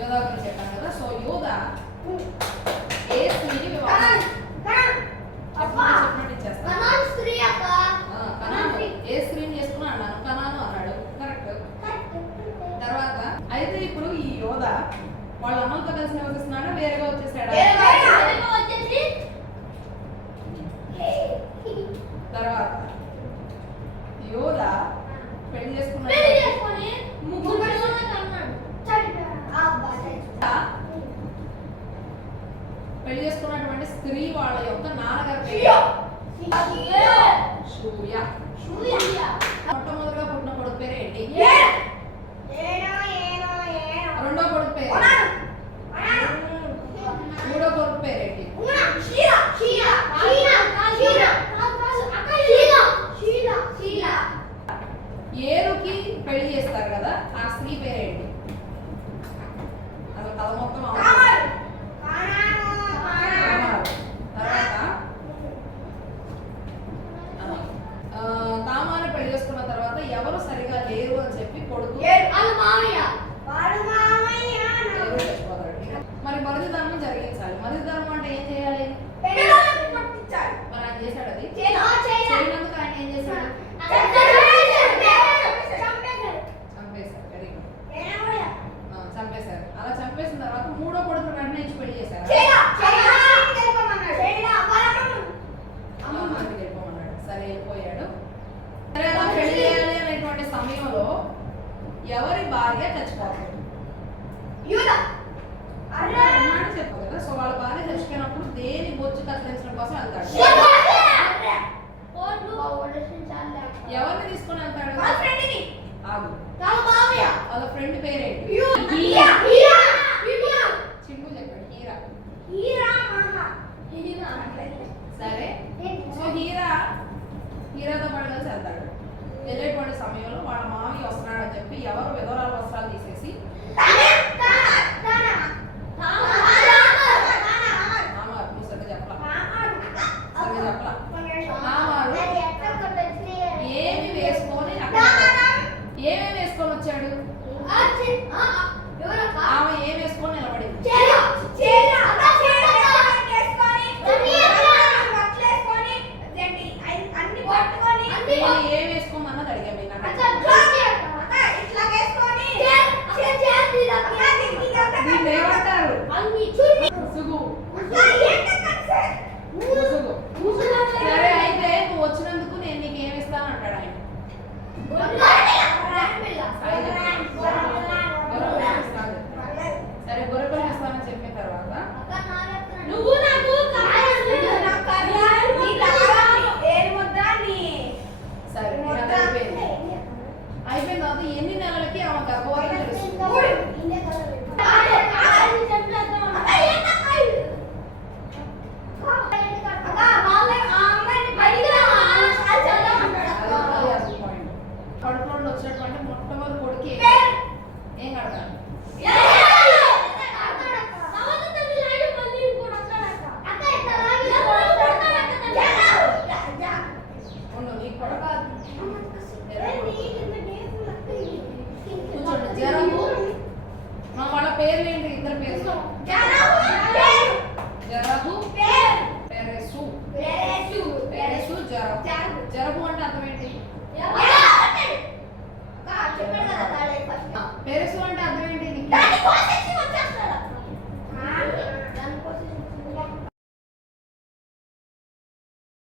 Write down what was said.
యోధా గురించి చెప్పాను కదా. సో యోధా ఏ స్త్రీని వివాహం చెప్పినట్టు ఇచ్చేస్తాను. కనాను ఏ స్త్రీని చేసుకున్నా అన్నాను, కనాను అన్నాడు. కరెక్ట్. తర్వాత అయితే ఇప్పుడు ఈ యోధ వాళ్ళ అమ్మలతో కలిసి నివసిస్తున్నాడా, వేరేగా వచ్చేసాడా? తర్వాత యోధ పెళ్లి చేసుకున్నాడు, పెళ్లి చేసుకున్నటువంటి స్త్రీ వాళ్ళ యొక్క నాన్నగారు సూర్య. మొట్టమొదటిగా పుట్టిన కొడుకు పేరు ఏంటి? రెండో కొడుకు పేరు? మూడో కొడుకు పేరు ఏంటి? ఏరుకి పెళ్లి చేస్తారు కదా, ఆ స్త్రీ పేరేంటి? అసలు కథ మొత్తం తామాను పెళ్లి చేసుకున్న తర్వాత ఎవరు సరిగా లేరు అని చెప్పి కొడుకు మరి మరుది ధర్మం జరిగించాలి. మరుది ధర్మం అంటే ఏం చేయాలి? మరి ఆయన చేశాడు. అది చేయనందుకు ఆయన ఏం చేశాడు? చంపేశారు. అలా చంపేసిన తర్వాత మూడో కొడుకు వెంటనే ఇచ్చి పెళ్లి చేశారు. వెళ్ళిపోమన్నాడు. సరే వెళ్ళిపోయాడు. సరే అలా పెళ్లి చేయాలి అనేటువంటి సమయంలో ఎవరి భార్య చచ్చిపోతుంది? చెప్పు కదా. సో వాళ్ళ భార్య చచ్చిపోయినప్పుడు దేని బొచ్చు కత్తిరించడం కోసం వెళ్తాడు. ఎవరిని తీసుకొని వెళ్తాడు? ఆగు. వాళ్ళ ఫ్రెండ్ పేరేంటి? చింగు చెప్పాడు. హీరా. సరే. సో హీరాతో పాటు కలిసి వెళ్తాడు. వెళ్ళేటువంటి సమయంలో వాళ్ళ మామయ్య వస్తున్నాడని చెప్పి ఎవరు విధవరాల వస్త్రాలు తీసేసి ఏమేమి వేసుకొని వచ్చాడు? ఆమె ఏం వేసుకొని నిలబడింది? ఏం వేసుకోమన్నది అడిగాము. ఏమంటారు? సరే అయితే నువ్వు వచ్చినందుకు నేను నీకు ఏమి ఇస్తాను అంటాడు ఆయన. సరే గొర్రెపిల్లని ఇస్తానని చెప్పిన తర్వాత సరే అయిపోయిన తర్వాత ఎన్ని నెలలకి ఆమె గర్భవతి తెలుస్తుంది? కడుపులో వచ్చినటువంటి మొట్టమొదటి కొడుకు ఏం కడతాడు? జరము. వాళ్ళ పేర్లు ఏంటి? ఇద్దరు పేర్లు. జరబు, పెరెసు. జరబు అంటే అర్థం ఏంటి? పెరెసు అంటే అర్థం ఏంటి?